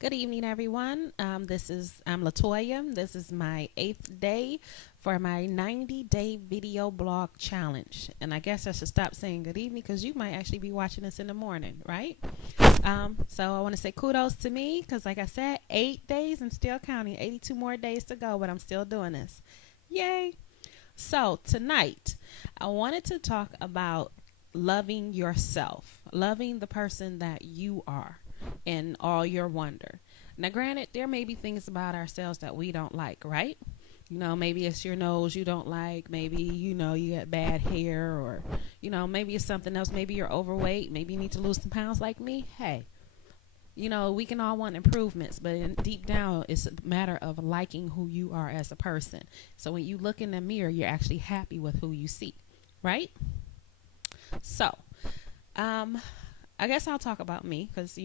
Good evening, everyone. I'm Latoya. This is my 8th day for my 90-day video blog challenge. And I guess I should stop saying good evening because you might actually be watching this in the morning, right? So I want to say kudos to me because, like I said, 8 days and still counting. 82 more days to go, but I'm still doing this. Yay! So tonight, I wanted to talk about loving yourself, loving the person that you are in all your wonder. Now, granted, there may be things about ourselves that we don't like, right? Maybe it's your nose you don't like. Maybe, you got bad hair, or, maybe it's something else. Maybe you're overweight. Maybe you need to lose some pounds like me. Hey, we can all want improvements, but deep down, it's a matter of liking who you are as a person. So when you look in the mirror, you're actually happy with who you see, right? So, um, I guess I'll talk about me because,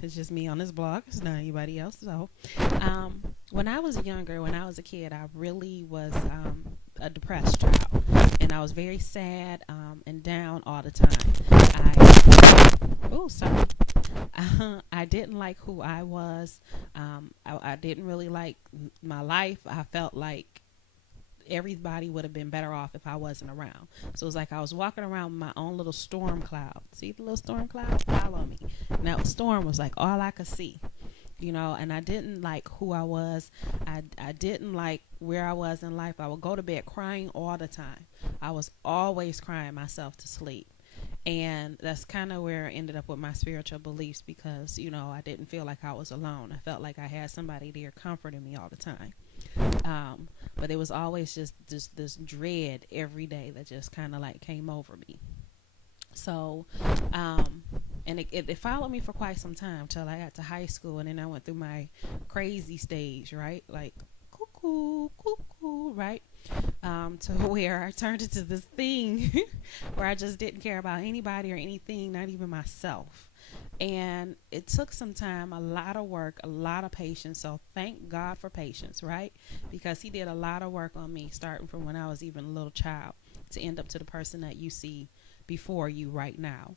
it's just me on this blog. It's not anybody else. So, when I was younger, when I was a kid, I really was a depressed child. And I was very sad and down all the time. Sorry. I didn't like who I was. I didn't really like my life. I felt like everybody would have been better off if I wasn't around. So it was like I was walking around with my own little storm cloud. See the little storm cloud? Follow me. And that storm was like all I could see. And I didn't like who I was. I didn't like where I was in life. I would go to bed crying all the time. I was always crying myself to sleep. And that's kind of where I ended up with my spiritual beliefs because, I didn't feel like I was alone. I felt like I had somebody there comforting me all the time. But it was always just this dread every day that just kind of like came over me. So, and it followed me for quite some time till I got to high school, and then I went through my crazy stage, right? Like cuckoo, cuckoo, right? To where I turned into this thing where I just didn't care about anybody or anything, not even myself. And it took some time, a lot of work, a lot of patience. So thank God for patience, right? Because he did a lot of work on me starting from when I was even a little child to end up to the person that you see before you right now,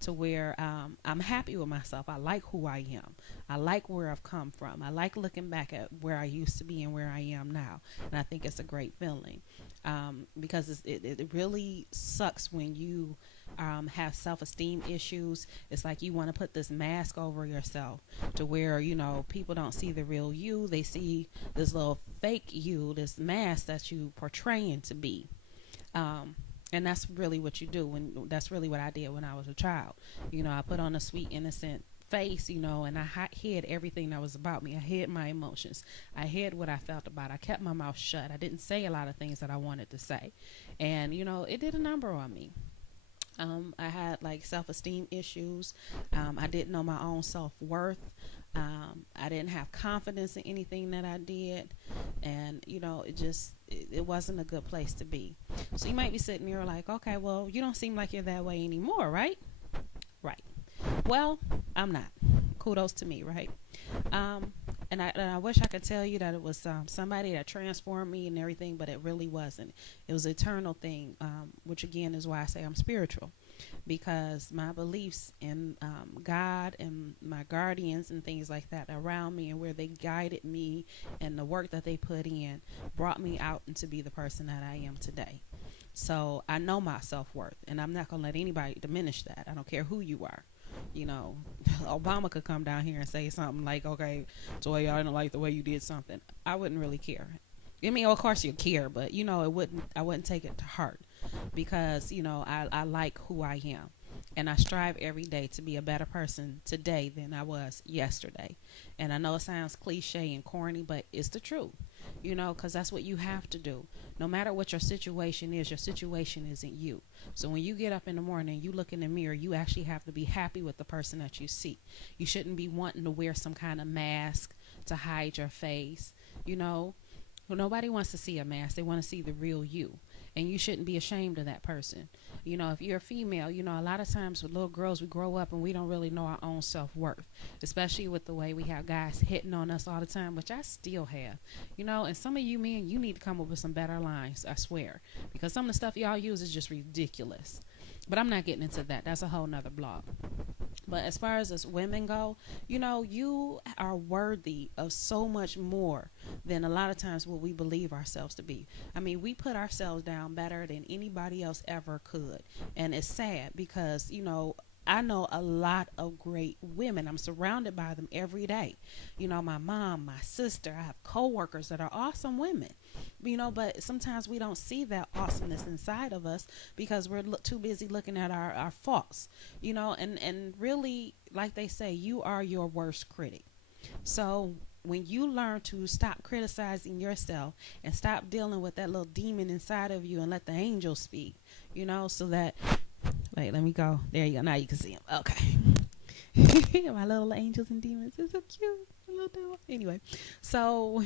to where I'm happy with myself. I like who I am. I like where I've come from. I like looking back at where I used to be and where I am now. And I think it's a great feeling because it really sucks when you have self-esteem issues. It's like you want to put this mask over yourself to where, people don't see the real you. They see this little fake you, this mask that you portraying to be. And that's really what you do. That's really what I did when I was a child. I put on a sweet, innocent face, and I hid everything that was about me. I hid my emotions. I hid what I felt about. I kept my mouth shut. I didn't say a lot of things that I wanted to say. And, it did a number on me. I had like self-esteem issues. I didn't know my own self-worth. I didn't have confidence in anything that I did. And, it wasn't a good place to be. So you might be sitting there like, okay, well, you don't seem like you're that way anymore, right? Right. Well, I'm not. Kudos to me, right? And I wish I could tell you that it was somebody that transformed me and everything, but it really wasn't. It was an eternal thing, which again is why I say I'm spiritual, because my beliefs in God and my guardians and things like that around me and where they guided me and the work that they put in brought me out and to be the person that I am today. So I know my self-worth, and I'm not going to let anybody diminish that. I don't care who you are. Obama could come down here and say something like, okay, Toy, I don't like the way you did something. I wouldn't really care. I mean, of course you care, but, I wouldn't take it to heart because, I like who I am. And I strive every day to be a better person today than I was yesterday. And I know it sounds cliche and corny, but it's the truth, because that's what you have to do. No matter what your situation isn't you. So when you get up in the morning, you look in the mirror, you actually have to be happy with the person that you see. You shouldn't be wanting to wear some kind of mask to hide your face. Nobody wants to see a mask. They want to see the real you. And you shouldn't be ashamed of that person. If you're a female, a lot of times with little girls, we grow up and we don't really know our own self-worth, especially with the way we have guys hitting on us all the time, which I still have. And some of you men, you need to come up with some better lines, I swear, because some of the stuff y'all use is just ridiculous. But I'm not getting into that. That's a whole nother blog. But as far as us women go, you are worthy of so much more than a lot of times what we believe ourselves to be. I mean, we put ourselves down better than anybody else ever could. And it's sad because, I know a lot of great women. I'm surrounded by them every day. My mom, my sister, I have coworkers that are awesome women. But sometimes we don't see that awesomeness inside of us because we're too busy looking at our faults. And really, like they say, you are your worst critic. So when you learn to stop criticizing yourself and stop dealing with that little demon inside of you and let the angel speak, so that, wait, let me go. There you go. Now you can see him. Okay. My little angels and demons is so cute. Anyway, so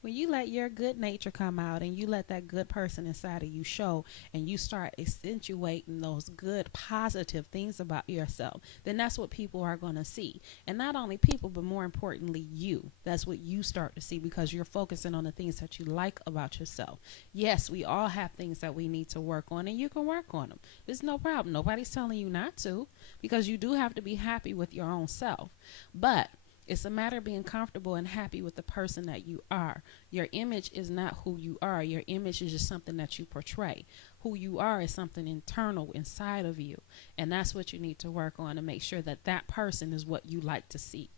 when you let your good nature come out and you let that good person inside of you show and you start accentuating those good positive things about yourself, then that's what people are going to see. And not only people, but more importantly you. That's what you start to see because you're focusing on the things that you like about yourself. Yes, we all have things that we need to work on, and you can work on them. There's no problem. Nobody's telling you not to, because you do have to be happy with your own self. But it's a matter of being comfortable and happy with the person that you are. Your image is not who you are. Your image is just something that you portray. Who you are is something internal inside of you. And that's what you need to work on to make sure that that person is what you like to see.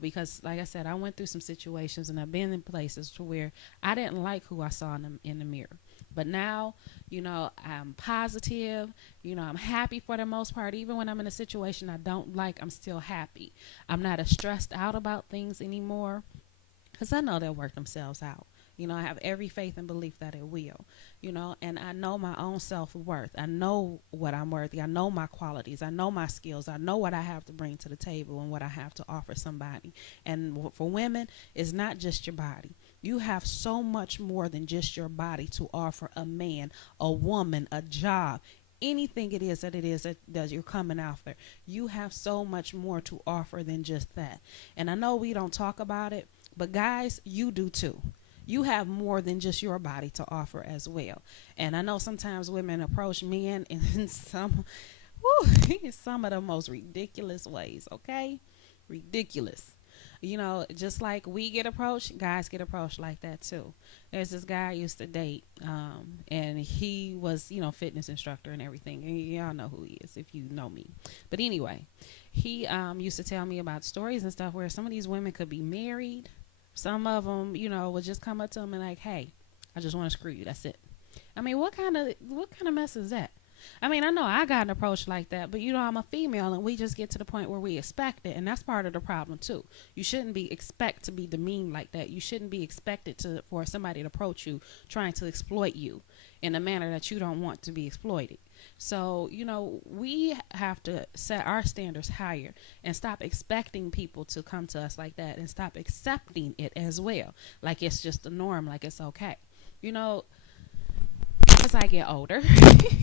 Because like I said, I went through some situations and I've been in places to where I didn't like who I saw in the mirror. But now, I'm positive, I'm happy for the most part. Even when I'm in a situation I don't like, I'm still happy. I'm not as stressed out about things anymore because I know they'll work themselves out. I have every faith and belief that it will, and I know my own self-worth. I know what I'm worthy. I know my qualities. I know my skills. I know what I have to bring to the table and what I have to offer somebody. And for women, it's not just your body. You have so much more than just your body to offer a man, a woman, a job, anything it is that you're coming after. You have so much more to offer than just that. And I know we don't talk about it, but guys, you do too. You have more than just your body to offer as well. And I know sometimes women approach men in some of the most ridiculous ways, okay? Ridiculous. Just like we get approached, guys get approached like that too. There's this guy I used to date, and he was, fitness instructor and everything. And y'all know who he is if you know me. But anyway, he used to tell me about stories and stuff where some of these women could be married. Some of them, would just come up to him and like, hey, I just want to screw you. That's it. I mean, what kind of mess is that? I mean, I know I got an approach like that, but I'm a female and we just get to the point where we expect it. And that's part of the problem too. You shouldn't be expect to be demeaned like that. You shouldn't be expected for somebody to approach you trying to exploit you in a manner that you don't want to be exploited. So, we have to set our standards higher and stop expecting people to come to us like that and stop accepting it as well. Like it's just the norm, like it's okay. As I get older,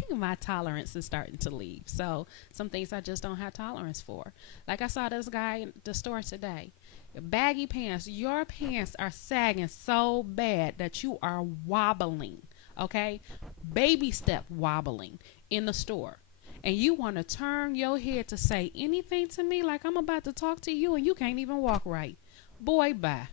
my tolerance is starting to leave. So some things I just don't have tolerance for. Like I saw this guy in the store today. Baggy pants. Your pants are sagging so bad that you are wobbling. Okay? Baby step wobbling in the store. And you want to turn your head to say anything to me like I'm about to talk to you and you can't even walk right. Boy, bye.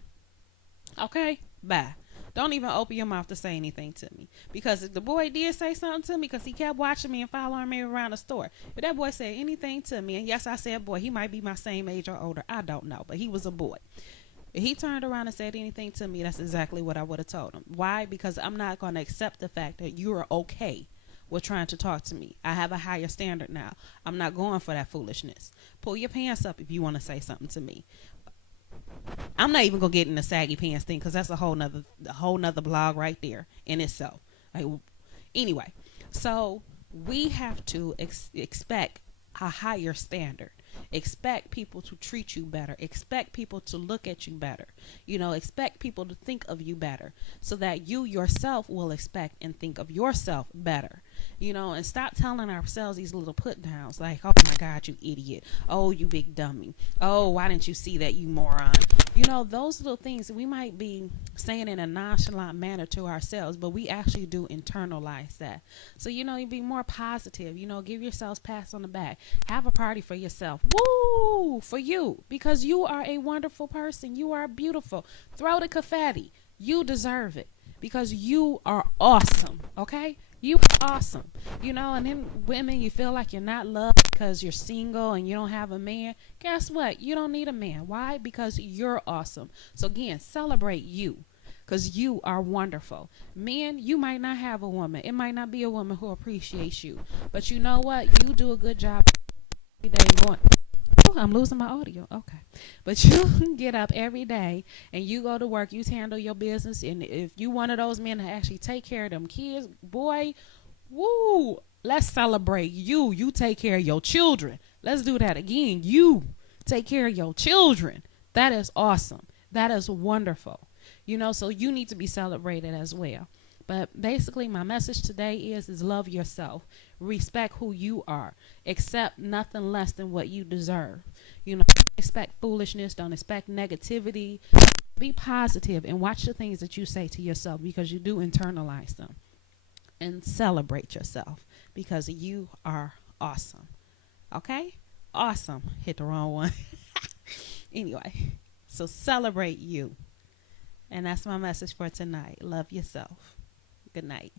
Okay? Bye. Don't even open your mouth to say anything to me. Because if the boy did say something to me, because he kept watching me and following me around the store, if that boy said anything to me, and yes, I said boy, he might be my same age or older, I don't know, but he was a boy. If he turned around and said anything to me, that's exactly what I would have told him. Why? Because I'm not going to accept the fact that you're okay with trying to talk to me. I have a higher standard now. I'm not going for that foolishness. Pull your pants up if you want to say something to me. I'm not even gonna get in the saggy pants thing because that's a whole nother blog right there in itself. Anyway, so we have to expect a higher standard. Expect people to treat you better. Expect people to look at you better. Expect people to think of you better so that you yourself will expect and think of yourself better. And stop telling ourselves these little put downs like, oh my God, you idiot. Oh, you big dummy. Oh, why didn't you see that, you moron? Those little things we might be saying in a nonchalant manner to ourselves, but we actually do internalize that. So, you be more positive, give yourselves pats on the back. Have a party for yourself. Woo! For you. Because you are a wonderful person. You are beautiful. Throw the confetti. You deserve it. Because you are awesome. Okay? You are awesome. And then women, you feel like you're not loved because you're single and you don't have a man. Guess what? You don't need a man. Why? Because you're awesome. So again, celebrate you. Because you are wonderful. Men, you might not have a woman. It might not be a woman who appreciates you. But you know what? You do a good job every day going. Oh, I'm losing my audio. Okay. But you get up every day and you go to work. You handle your business. And if you one of those men that actually take care of them kids, boy, woo, let's celebrate you. You take care of your children. Let's do that again. You take care of your children. That is awesome. That is wonderful. So you need to be celebrated as well. But basically, my message today is love yourself. Respect who you are. Accept nothing less than what you deserve. Don't expect foolishness. Don't expect negativity. Be positive and watch the things that you say to yourself because you do internalize them. And celebrate yourself because you are awesome. Okay? Awesome. Hit the wrong one. Anyway, so celebrate you. And that's my message for tonight. Love yourself. Good night.